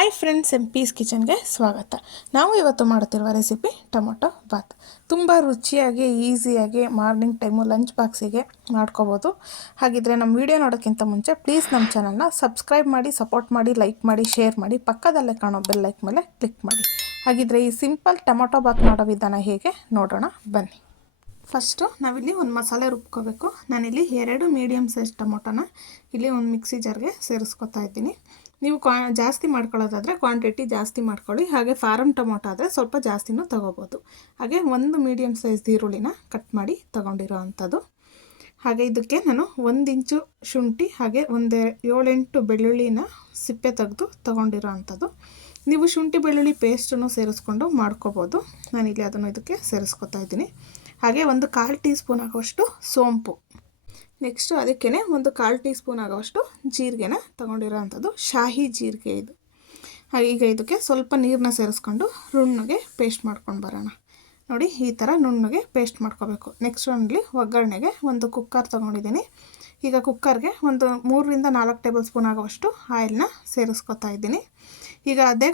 Hi friends, piece ಕಿಚನ್ಗೆ ಸ್ವಾಗತ. ನಾವು ಇವತ್ತು ಮಾಡುತ್ತಿರುವ ರೆಸಿಪಿ ಟೊಮೊಟೊ ಬಾತ್. ತುಂಬ ರುಚಿಯಾಗಿ ಈಸಿಯಾಗಿ ಮಾರ್ನಿಂಗ್ ಟೈಮು ಲಂಚ್ ಬಾಕ್ಸಿಗೆ ಮಾಡ್ಕೋಬೋದು. ಹಾಗಿದ್ರೆ ನಮ್ಮ ವಿಡಿಯೋ ನೋಡೋಕ್ಕಿಂತ ಮುಂಚೆ ಪ್ಲೀಸ್ ನಮ್ಮ ಚಾನಲ್ನ ಸಬ್ಸ್ಕ್ರೈಬ್ ಮಾಡಿ, ಸಪೋರ್ಟ್ ಮಾಡಿ, ಲೈಕ್ ಮಾಡಿ, ಶೇರ್ ಮಾಡಿ, ಪಕ್ಕದಲ್ಲೇ ಕಾಣೋ ಬೆಲ್ ಲೈಕ್ ಮೇಲೆ ಕ್ಲಿಕ್ ಮಾಡಿ. ಹಾಗಿದ್ರೆ ಈ ಸಿಂಪಲ್ ಟೊಮೊಟೊ ಬಾತ್ ಮಾಡೋ ವಿಧಾನ ಹೇಗೆ ನೋಡೋಣ ಬನ್ನಿ. ಫಸ್ಟು ನಾವಿಲ್ಲಿ ಒಂದು ಮಸಾಲೆ ರುಬ್ಕೋಬೇಕು. ನಾನಿಲ್ಲಿ 2 ಮೀಡಿಯಮ್ ಸೈಜ್ ಟೊಮೊಟೊನ ಇಲ್ಲಿ ಒಂದು ಮಿಕ್ಸಿ ಜಾರ್ಗೆ ಸೇರಿಸ್ಕೊತಾ ಇದ್ದೀನಿ. ನೀವು ಜಾಸ್ತಿ ಮಾಡ್ಕೊಳ್ಳೋದಾದರೆ ಕ್ವಾಂಟಿಟಿ ಜಾಸ್ತಿ ಮಾಡ್ಕೊಳ್ಳಿ. ಹಾಗೆ ಫಾರಮ್ ಟೊಮೊಟೊ ಆದರೆ ಸ್ವಲ್ಪ ಜಾಸ್ತಿನೂ ತೊಗೋಬೋದು. ಹಾಗೆ 1 ಮೀಡಿಯಮ್ ಸೈಜ್ ಈರುಳ್ಳಿನ ಕಟ್ ಮಾಡಿ ತೊಗೊಂಡಿರೋ ಅಂಥದ್ದು. ಹಾಗೆ ಇದಕ್ಕೆ ನಾನು 1 ಇಂಚು ಶುಂಠಿ ಹಾಗೆ ಒಂದು 7-8 ಬೆಳ್ಳುಳ್ಳಿನ ಸಿಪ್ಪೆ ತೆಗೆದು ತೊಗೊಂಡಿರೋ ಅಂಥದ್ದು. ನೀವು ಶುಂಠಿ ಬೆಳ್ಳುಳ್ಳಿ ಪೇಸ್ಟನ್ನು ಸೇರಿಸ್ಕೊಂಡು ಮಾಡ್ಕೋಬೋದು. ನಾನಿಲ್ಲಿ ಅದನ್ನು ಇದಕ್ಕೆ ಸೇರಿಸ್ಕೊತಾ ಇದ್ದೀನಿ. ಹಾಗೆ ಒಂದು 1/4 ಟೀ ಸ್ಪೂನ್ ಆಗೋಷ್ಟು ಸೋಂಪು. ನೆಕ್ಸ್ಟು ಅದಕ್ಕೇ ಒಂದು 1/4 ಟೀ ಸ್ಪೂನ್ ಆಗೋಷ್ಟು ಜೀರಿಗೆನ ತೊಗೊಂಡಿರೋ ಅಂಥದ್ದು, ಶಾಹಿ ಜೀರಿಗೆ ಇದು. ಹಾಗೆ ಈಗ ಇದಕ್ಕೆ ಸ್ವಲ್ಪ ನೀರನ್ನ ಸೇರಿಸ್ಕೊಂಡು ನುಣ್ಣಗೆ ಪೇಸ್ಟ್ ಮಾಡ್ಕೊಂಡು ಬರೋಣ. ನೋಡಿ, ಈ ಥರ ನುಣ್ಣಗೆ ಪೇಸ್ಟ್ ಮಾಡ್ಕೋಬೇಕು. ನೆಕ್ಸ್ಟ್ ಒಂದಲ್ಲಿ ಒಗ್ಗರಣೆಗೆ ಒಂದು ಕುಕ್ಕರ್ ತೊಗೊಂಡಿದ್ದೀನಿ. ಈಗ ಕುಕ್ಕರ್ಗೆ ಒಂದು 3-4 ಟೇಬಲ್ ಸ್ಪೂನ್ ಆಗೋಷ್ಟು ಆಯಿಲ್ನ ಸೇರಿಸ್ಕೊತಾ ಇದ್ದೀನಿ. ಈಗ ಅದೇ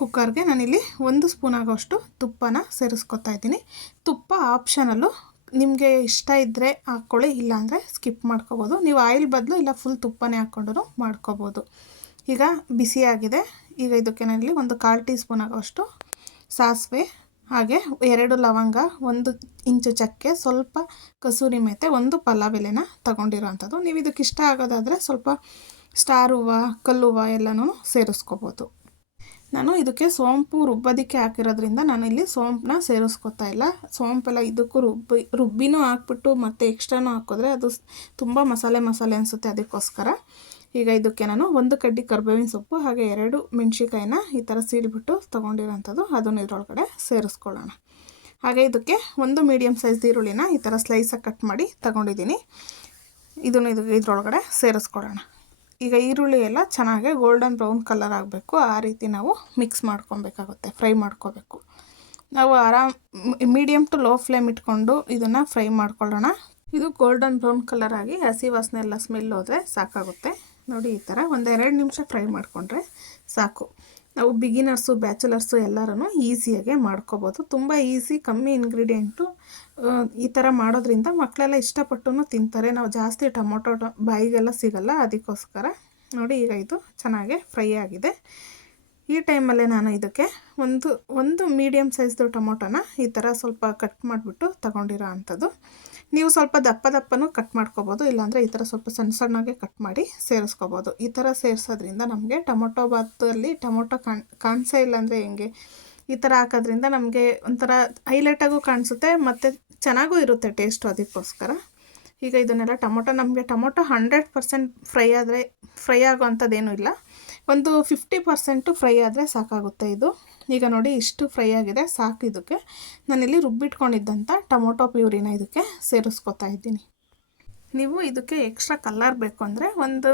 ಕುಕ್ಕರ್ಗೆ ನಾನಿಲ್ಲಿ 1 ಸ್ಪೂನ್ ಆಗೋಷ್ಟು ತುಪ್ಪನ ಸೇರಿಸ್ಕೊತಾ ಇದ್ದೀನಿ. ತುಪ್ಪ ಆಪ್ಷನಲ್ಲು, ನಿಮಗೆ ಇಷ್ಟ ಇದ್ದರೆ ಹಾಕ್ಕೊಳ್ಳಿ, ಇಲ್ಲಾಂದರೆ ಸ್ಕಿಪ್ ಮಾಡ್ಕೋಬೋದು. ನೀವು ಆಯಿಲ್ ಬದಲು ಇಲ್ಲ ಫುಲ್ ತುಪ್ಪನೇ ಹಾಕ್ಕೊಂಡು ಮಾಡ್ಕೋಬೋದು. ಈಗ ಬಿಸಿಯಾಗಿದೆ. ಈಗ ಇದಕ್ಕೆ ನಾನಿಲ್ಲಿ ಒಂದು 1/4 ಟೀ ಸ್ಪೂನ್ ಆಗೋಷ್ಟು ಸಾಸಿವೆ, ಹಾಗೆ 2 ಲವಂಗ, 1 ಇಂಚು ಚಕ್ಕೆ, ಸ್ವಲ್ಪ ಕಸೂರಿ ಮೇಥಿ, 1 ಪಲಾವ್ ಎಲೆನ ತೊಗೊಂಡಿರೋ ಅಂಥದ್ದು. ನೀವು ಇದಕ್ಕೆ ಇಷ್ಟ ಆಗೋದಾದರೆ ಸ್ವಲ್ಪ ಸ್ಟಾರ್ ಹೂವು, ಕಲ್ಲು ಹೂವು ಎಲ್ಲನೂ ಸೇರಿಸ್ಕೋಬೋದು. ನಾನು ಇದಕ್ಕೆ ಸೋಂಪು ರುಬ್ಬೋದಕ್ಕೆ ಹಾಕಿರೋದ್ರಿಂದ ನಾನು ಇಲ್ಲಿ ಸೋಂಪನ್ನ ಸೇರಿಸ್ಕೊತಾ ಇಲ್ಲ. ಸೋಂಪೆಲ್ಲ ಇದಕ್ಕೂ ರುಬ್ಬಿನೂ ಹಾಕ್ಬಿಟ್ಟು ಮತ್ತೆ ಎಕ್ಸ್ಟ್ರಾನೂ ಹಾಕಿದ್ರೆ ಅದು ತುಂಬ ಮಸಾಲೆ ಅನಿಸುತ್ತೆ. ಅದಕ್ಕೋಸ್ಕರ ಈಗ ಇದಕ್ಕೆ ನಾನು 1 ಕಡ್ಡಿ ಕರಿಬೇವಿನ ಸೊಪ್ಪು ಹಾಗೆ 2 ಮೆಣಸಿಕಾಯಿನ ಈ ಥರ ಸೀಳ್ಬಿಟ್ಟು ತೊಗೊಂಡಿರೋಂಥದ್ದು ಅದನ್ನು ಇದರೊಳಗಡೆ ಸೇರಿಸ್ಕೊಳ್ಳೋಣ. ಹಾಗೆ ಇದಕ್ಕೆ 1 ಮೀಡಿಯಮ್ ಸೈಜ್ ಈರುಳ್ಳಿನ ಈ ಥರ ಸ್ಲೈಸಾಗಿ ಕಟ್ ಮಾಡಿ ತೊಗೊಂಡಿದ್ದೀನಿ. ಇದನ್ನು ಇದರೊಳಗಡೆ ಸೇರಿಸ್ಕೊಳ್ಳೋಣ. ಈಗ ಈರುಳ್ಳಿ ಎಲ್ಲ ಚೆನ್ನಾಗಿ ಗೋಲ್ಡನ್ ಬ್ರೌನ್ ಕಲರ್ ಆಗಬೇಕು. ಆ ರೀತಿ ನಾವು ಮಿಕ್ಸ್ ಮಾಡ್ಕೊಬೇಕಾಗುತ್ತೆ, ಫ್ರೈ ಮಾಡ್ಕೋಬೇಕು. ನಾವು ಮೀಡಿಯಮ್ ಟು ಲೋ ಫ್ಲೇಮ್ ಇಟ್ಕೊಂಡು ಇದನ್ನು ಫ್ರೈ ಮಾಡ್ಕೊಳ್ಳೋಣ. ಇದು ಗೋಲ್ಡನ್ ಬ್ರೌನ್ ಕಲರ್ ಆಗಿ ಹಸಿ ವಾಸನೆ ಎಲ್ಲ ಸ್ಮೆಲ್ ಹೋದರೆ ಸಾಕಾಗುತ್ತೆ. ನೋಡಿ, ಈ ಥರ 1-2 ನಿಮಿಷ ಫ್ರೈ ಮಾಡಿಕೊಂಡ್ರೆ ಸಾಕು. ನಾವು ಬಿಗಿನರ್ಸು, ಬ್ಯಾಚುಲರ್ಸು ಎಲ್ಲರೂ ಈಸಿಯಾಗೆ ಮಾಡ್ಕೋಬೋದು. ತುಂಬ ಈಸಿ, ಕಮ್ಮಿ ಇಂಗ್ರೀಡಿಯೆಂಟು. ಈ ಥರ ಮಾಡೋದ್ರಿಂದ ಮಕ್ಕಳೆಲ್ಲ ಇಷ್ಟಪಟ್ಟು ತಿಂತಾರೆ. ನಾವು ಜಾಸ್ತಿ ಟೊಮೊಟೊ ಬಾಯಿಗೆಲ್ಲ ಸಿಗಲ್ಲ, ಅದಕ್ಕೋಸ್ಕರ. ನೋಡಿ, ಈಗ ಇದು ಚೆನ್ನಾಗಿ ಫ್ರೈ ಆಗಿದೆ. ಈ ಟೈಮಲ್ಲೇ ನಾನು ಇದಕ್ಕೆ ಒಂದು ಮೀಡಿಯಮ್ ಸೈಜ್ದು ಟೊಮೊಟೊನ ಈ ಥರ ಸ್ವಲ್ಪ ಕಟ್ ಮಾಡಿಬಿಟ್ಟು ತೊಗೊಂಡಿರೋ ಅಂಥದ್ದು. ನೀವು ಸ್ವಲ್ಪ ದಪ್ಪನೂ ಕಟ್ ಮಾಡ್ಕೋಬೋದು, ಇಲ್ಲಾಂದರೆ ಈ ಥರ ಸ್ವಲ್ಪ ಸಣ್ಣಗೆ ಕಟ್ ಮಾಡಿ ಸೇರಿಸ್ಕೋಬೋದು. ಈ ಥರ ಸೇರಿಸೋದ್ರಿಂದ ನಮಗೆ ಟೊಮೊಟೊ ಬಾತಲ್ಲಿ ಟೊಮೊಟೊ ಕಾಣಿಸೇ ಇಲ್ಲಾಂದರೆ ಹೆಂಗೆ, ಈ ಥರ ಹಾಕೋದ್ರಿಂದ ನಮಗೆ ಒಂಥರ ಹೈಲೈಟಾಗೂ ಕಾಣಿಸುತ್ತೆ ಮತ್ತು ಚೆನ್ನಾಗೂ ಇರುತ್ತೆ ಟೇಸ್ಟು. ಅದಕ್ಕೋಸ್ಕರ ಈಗ ಇದನ್ನೆಲ್ಲ ನಮಗೆ ಟೊಮೊಟೊ 100% ಫ್ರೈ ಆಗೋ ಅಂಥದ್ದೇನೂ ಇಲ್ಲ. ಒಂದು 50% ಫ್ರೈ ಆದರೆ ಸಾಕಾಗುತ್ತೆ ಇದು. ಈಗ ನೋಡಿ, ಇಷ್ಟು ಫ್ರೈ ಆಗಿದೆ, ಸಾಕು. ಇದಕ್ಕೆ ನಾನಿಲ್ಲಿ ರುಬ್ಬಿಟ್ಕೊಂಡಿದ್ದಂಥ ಟೊಮೊಟೊ ಪ್ಯೂರಿನ ಇದಕ್ಕೆ ಸೇರಿಸ್ಕೊತಾ ಇದ್ದೀನಿ. ನೀವು ಇದಕ್ಕೆ ಎಕ್ಸ್ಟ್ರಾ ಕಲರ್ ಬೇಕು ಅಂದರೆ ಒಂದು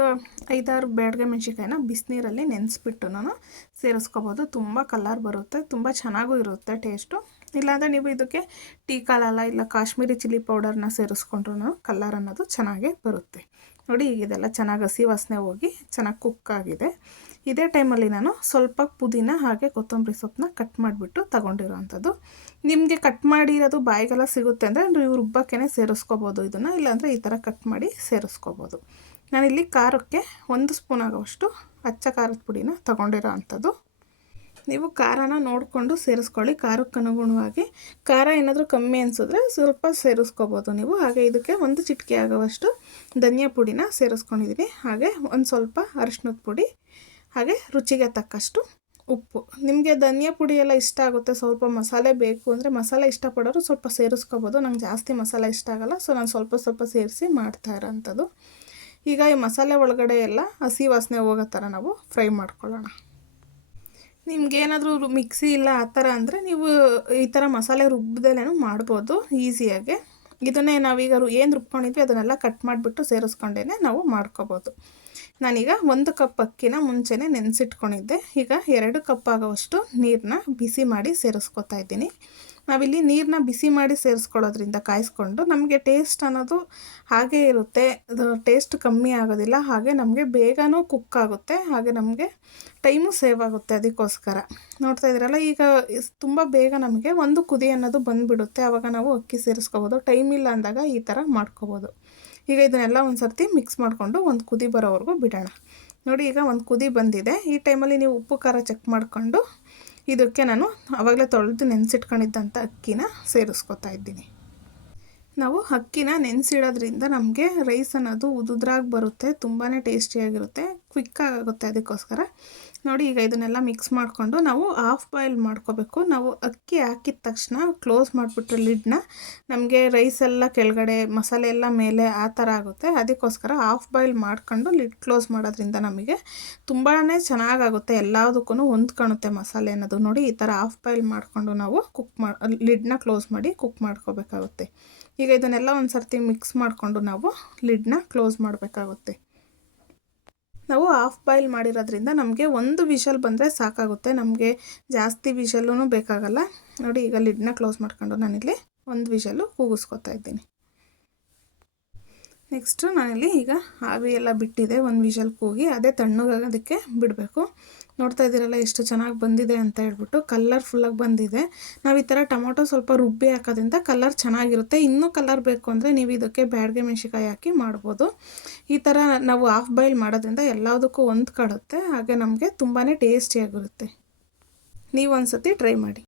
5-6 ಬ್ಯಾಡಗೆ ಮೆಣಸಿಕಾಯಿನ ಬಿಸಿನೀರಲ್ಲಿ ನೆನೆಸ್ಬಿಟ್ಟು ನಾನು ಸೇರಿಸ್ಕೋಬೋದು. ತುಂಬ ಕಲರ್ ಬರುತ್ತೆ, ತುಂಬ ಚೆನ್ನಾಗೂ ಇರುತ್ತೆ ಟೇಸ್ಟು. ಇಲ್ಲಾಂದರೆ ನೀವು ಇದಕ್ಕೆ ಟೀ ಕಾಳಲ್ಲ ಇಲ್ಲ ಕಾಶ್ಮೀರಿ ಚಿಲ್ಲಿ ಪೌಡರ್ನ ಸೇರಿಸ್ಕೊಂಡ್ರೂ ಕಲರ್ ಅನ್ನೋದು ಚೆನ್ನಾಗೇ ಬರುತ್ತೆ. ನೋಡಿ, ಈಗ ಇದೆಲ್ಲ ಚೆನ್ನಾಗಿ ಹಸಿ ವಾಸನೆ ಹೋಗಿ ಚೆನ್ನಾಗಿ ಕುಕ್ ಆಗಿದೆ. ಇದೇ ಟೈಮಲ್ಲಿ ನಾನು ಸ್ವಲ್ಪ ಪುದೀನ ಹಾಗೆ ಕೊತ್ತಂಬರಿ ಸೊಪ್ಪನ್ನ ಕಟ್ ಮಾಡಿಬಿಟ್ಟು ತೊಗೊಂಡಿರೋ ಅಂಥದ್ದು. ನಿಮಗೆ ಕಟ್ ಮಾಡಿರೋದು ಬಾಯಿಗೆಲ್ಲ ಸಿಗುತ್ತೆ ಅಂದರೆ ನೀವು ರುಬ್ಬಕ್ಕೇ ಸೇರಿಸ್ಕೋಬೋದು ಇದನ್ನು, ಇಲ್ಲಾಂದರೆ ಈ ಥರ ಕಟ್ ಮಾಡಿ ಸೇರಿಸ್ಕೋಬೋದು. ನಾನಿಲ್ಲಿ ಖಾರಕ್ಕೆ 1 ಸ್ಪೂನ್ ಆಗೋಷ್ಟು ಅಚ್ಚ ಖಾರದ ಪುಡಿನ ತೊಗೊಂಡಿರೋ ಅಂಥದ್ದು. ನೀವು ಖಾರನ ನೋಡಿಕೊಂಡು ಸೇರಿಸ್ಕೊಳ್ಳಿ, ಖಾರಕ್ಕೆ ಅನುಗುಣವಾಗಿ. ಖಾರ ಏನಾದರೂ ಕಮ್ಮಿ ಅನಿಸಿದ್ರೆ ಸ್ವಲ್ಪ ಸೇರಿಸ್ಕೋಬೋದು ನೀವು. ಹಾಗೆ ಇದಕ್ಕೆ 1 ಚಿಟಿಕೆ ಆಗೋವಷ್ಟು ಧನಿಯಾ ಪುಡಿನ ಸೇರಿಸ್ಕೊಂಡಿದ್ದೀನಿ. ಹಾಗೆ ಒಂದು ಸ್ವಲ್ಪ ಅರಿಶಿನದ ಪುಡಿ, ಹಾಗೆ ರುಚಿಗೆ ತಕ್ಕಷ್ಟು ಉಪ್ಪು. ನಿಮಗೆ ಧನಿಯಾ ಪುಡಿ ಎಲ್ಲ ಇಷ್ಟ ಆಗುತ್ತೆ, ಸ್ವಲ್ಪ ಮಸಾಲೆ ಬೇಕು ಅಂದರೆ ಮಸಾಲೆ ಇಷ್ಟಪಡೋರು ಸ್ವಲ್ಪ ಸೇರಿಸ್ಕೋಬೋದು. ನಂಗೆ ಜಾಸ್ತಿ ಮಸಾಲೆ ಇಷ್ಟ ಆಗಲ್ಲ, ಸೊ ನಾನು ಸ್ವಲ್ಪ ಸೇರಿಸಿ ಮಾಡ್ತಾ ಇರೋಂಥದ್ದು. ಈಗ ಈ ಮಸಾಲೆ ಒಳಗಡೆ ಎಲ್ಲ ಹಸಿ ವಾಸನೆ ಹೋಗೋ ಥರ ನಾವು ಫ್ರೈ ಮಾಡ್ಕೊಳ್ಳೋಣ. ನಿಮ್ಗೇನಾದರೂ ಮಿಕ್ಸಿ ಇಲ್ಲ ಆ ಥರ ಅಂದರೆ ನೀವು ಈ ಥರ ಮಸಾಲೆ ರುಬ್ಬದಲ್ಲೇ ಮಾಡ್ಬೋದು ಈಸಿಯಾಗೆ. ಇದನ್ನೇ ನಾವೀಗ ಏನು ರುಬ್ಕೊಂಡಿದ್ವಿ ಅದನ್ನೆಲ್ಲ ಕಟ್ ಮಾಡಿಬಿಟ್ಟು ಸೇರಿಸ್ಕೊಂಡೇ ನಾವು ಮಾಡ್ಕೋಬೋದು. ನಾನೀಗ 1 ಕಪ್ ಅಕ್ಕಿನ ಮುಂಚೆನೇ ನೆನೆಸಿಟ್ಕೊಂಡಿದ್ದೆ. ಈಗ 2 ಕಪ್ ಆಗೋವಷ್ಟು ನೀರನ್ನ ಬಿಸಿ ಮಾಡಿ ಸೇರಿಸ್ಕೊತಾ ಇದ್ದೀನಿ. ನಾವಿಲ್ಲಿ ನೀರನ್ನ ಬಿಸಿ ಮಾಡಿ ಸೇರಿಸ್ಕೊಳ್ಳೋದ್ರಿಂದ ಕಾಯಿಸ್ಕೊಂಡು ನಮಗೆ ಟೇಸ್ಟ್ ಅನ್ನೋದು ಹಾಗೇ ಇರುತ್ತೆ, ಅದು ಟೇಸ್ಟ್ ಕಮ್ಮಿ ಆಗೋದಿಲ್ಲ. ಹಾಗೆ ನಮಗೆ ಬೇಗನೂ ಕುಕ್ ಆಗುತ್ತೆ, ಹಾಗೆ ನಮಗೆ ಟೈಮು ಸೇವ್ ಆಗುತ್ತೆ. ಅದಕ್ಕೋಸ್ಕರ ನೋಡ್ತಾ ಇದ್ದೀರಲ್ಲ, ಈಗ ತುಂಬ ಬೇಗ ನಮಗೆ ಒಂದು ಕುದಿ ಅನ್ನೋದು ಬಂದುಬಿಡುತ್ತೆ. ಆವಾಗ ನಾವು ಅಕ್ಕಿ ಸೇರಿಸ್ಕೋಬೋದು. ಟೈಮ್ ಇಲ್ಲ ಅಂದಾಗ ಈ ಥರ ಮಾಡ್ಕೋಬೋದು. ಈಗ ಇದನ್ನೆಲ್ಲ ಒಂದು ಸರ್ತಿ ಮಿಕ್ಸ್ ಮಾಡಿಕೊಂಡು ಒಂದು ಕುದಿ ಬರೋವರೆಗೂ ಬಿಡೋಣ. ನೋಡಿ, ಈಗ ಒಂದು ಕುದಿ ಬಂದಿದೆ. ಈ ಟೈಮಲ್ಲಿ ನೀವು ಉಪ್ಪು ಖಾರ ಚೆಕ್ ಮಾಡಿಕೊಂಡು ಇದಕ್ಕೆ ನಾನು ಆವಾಗಲೇ ತೊಳೆದು ನೆನೆಸಿಟ್ಕೊಂಡಿದ್ದಂಥ ಅಕ್ಕಿನ ಸೇರಿಸ್ಕೊತಾ ಇದ್ದೀನಿ. ನಾವು ಅಕ್ಕಿನ ನೆನೆಸಿಡೋದ್ರಿಂದ ನಮಗೆ ರೈಸ್ ಅನ್ನೋದು ಉದುದ್ರಾಗಿ ಬರುತ್ತೆ, ತುಂಬಾ ಟೇಸ್ಟಿಯಾಗಿರುತ್ತೆ, ಕ್ವಿಕ್ಕಾಗುತ್ತೆ. ಅದಕ್ಕೋಸ್ಕರ ನೋಡಿ, ಈಗ ಇದನ್ನೆಲ್ಲ ಮಿಕ್ಸ್ ಮಾಡಿಕೊಂಡು ನಾವು ಹಾಫ್ ಬಾಯ್ಲ್ ಮಾಡ್ಕೋಬೇಕು. ನಾವು ಅಕ್ಕಿ ಹಾಕಿದ ತಕ್ಷಣ ಕ್ಲೋಸ್ ಮಾಡಿಬಿಟ್ರೆ ಲಿಡ್ನ, ನಮಗೆ ರೈಸ್ ಎಲ್ಲ ಕೆಳಗಡೆ, ಮಸಾಲೆ ಎಲ್ಲ ಮೇಲೆ ಆ ಥರ ಆಗುತ್ತೆ. ಅದಕ್ಕೋಸ್ಕರ ಹಾಫ್ ಬಾಯ್ಲ್ ಮಾಡ್ಕೊಂಡು ಲಿಡ್ ಕ್ಲೋಸ್ ಮಾಡೋದ್ರಿಂದ ನಮಗೆ ತುಂಬಾ ಚೆನ್ನಾಗಾಗುತ್ತೆ. ಎಲ್ಲದಕ್ಕೂ ಹೊಂದ್ಕೊಳುತ್ತೆ ಮಸಾಲೆ ಅನ್ನೋದು. ನೋಡಿ, ಈ ಥರ ಹಾಫ್ ಬಾಯ್ಲ್ ಮಾಡಿಕೊಂಡು ನಾವು ಲಿಡ್ನ ಕ್ಲೋಸ್ ಮಾಡಿ ಕುಕ್ ಮಾಡ್ಕೋಬೇಕಾಗುತ್ತೆ. ಈಗ ಇದನ್ನೆಲ್ಲ ಒಂದು ಸರ್ತಿ ಮಿಕ್ಸ್ ಮಾಡಿಕೊಂಡು ನಾವು ಲಿಡ್ನ ಕ್ಲೋಸ್ ಮಾಡಬೇಕಾಗುತ್ತೆ. ನಾವು ಹಾಫ್ ಬಾಯ್ಲ್ ಮಾಡಿರೋದ್ರಿಂದ ನಮಗೆ ಒಂದು ವಿಷಲ್ ಬಂದರೆ ಸಾಕಾಗುತ್ತೆ, ನಮಗೆ ಜಾಸ್ತಿ ವಿಷಲ್ಲೂ ಬೇಕಾಗಲ್ಲ. ನೋಡಿ, ಈಗ ಲಿಡ್ನ ಕ್ಲೋಸ್ ಮಾಡ್ಕೊಂಡು ನಾನಿಲ್ಲಿ ಒಂದು ವಿಷಲ್ಲು ಕೂಗಿಸ್ಕೊತಾ ಇದ್ದೀನಿ. ನೆಕ್ಸ್ಟು ನಾನಿಲ್ಲಿ ಈಗ ಆವಿ ಎಲ್ಲ ಬಿಟ್ಟಿದೆ, ಒಂದು ವಿಷಲ್ ಕೂಗಿ ಅದೇ ತಣ್ಣಗಾಗೋದಕ್ಕೆ ಬಿಡಬೇಕು. ನೋಡ್ತಾ ಇದ್ದೀರಲ್ಲ ಎಷ್ಟು ಚೆನ್ನಾಗಿ ಬಂದಿದೆ ಅಂತ ಹೇಳ್ಬಿಟ್ಟು, ಕಲರ್ಫುಲ್ಲಾಗಿ ಬಂದಿದೆ. ನಾವು ಈ ಥರ ಟೊಮೊಟೊ ಸ್ವಲ್ಪ ರುಬ್ಬಿ ಹಾಕೋದ್ರಿಂದ ಕಲರ್ ಚೆನ್ನಾಗಿರುತ್ತೆ. ಇನ್ನೂ ಕಲರ್ ಬೇಕು ಅಂದರೆ ನೀವು ಇದಕ್ಕೆ ಬ್ಯಾಡಗೆ ಮೆಣಸಿನ್ಕಾಯಿ ಹಾಕಿ ಮಾಡ್ಬೋದು. ಈ ಥರ ನಾವು ಹಾಫ್ ಬಾಯ್ಲ್ ಮಾಡೋದ್ರಿಂದ ಎಲ್ಲದಕ್ಕೂ ಹೊಂದ್ಕೊಳ್ಳುತ್ತೆ, ಹಾಗೆ ನಮಗೆ ತುಂಬಾ ಟೇಸ್ಟಿಯಾಗಿರುತ್ತೆ. ನೀವು ಒಂದು ಸತಿ ಟ್ರೈ ಮಾಡಿ.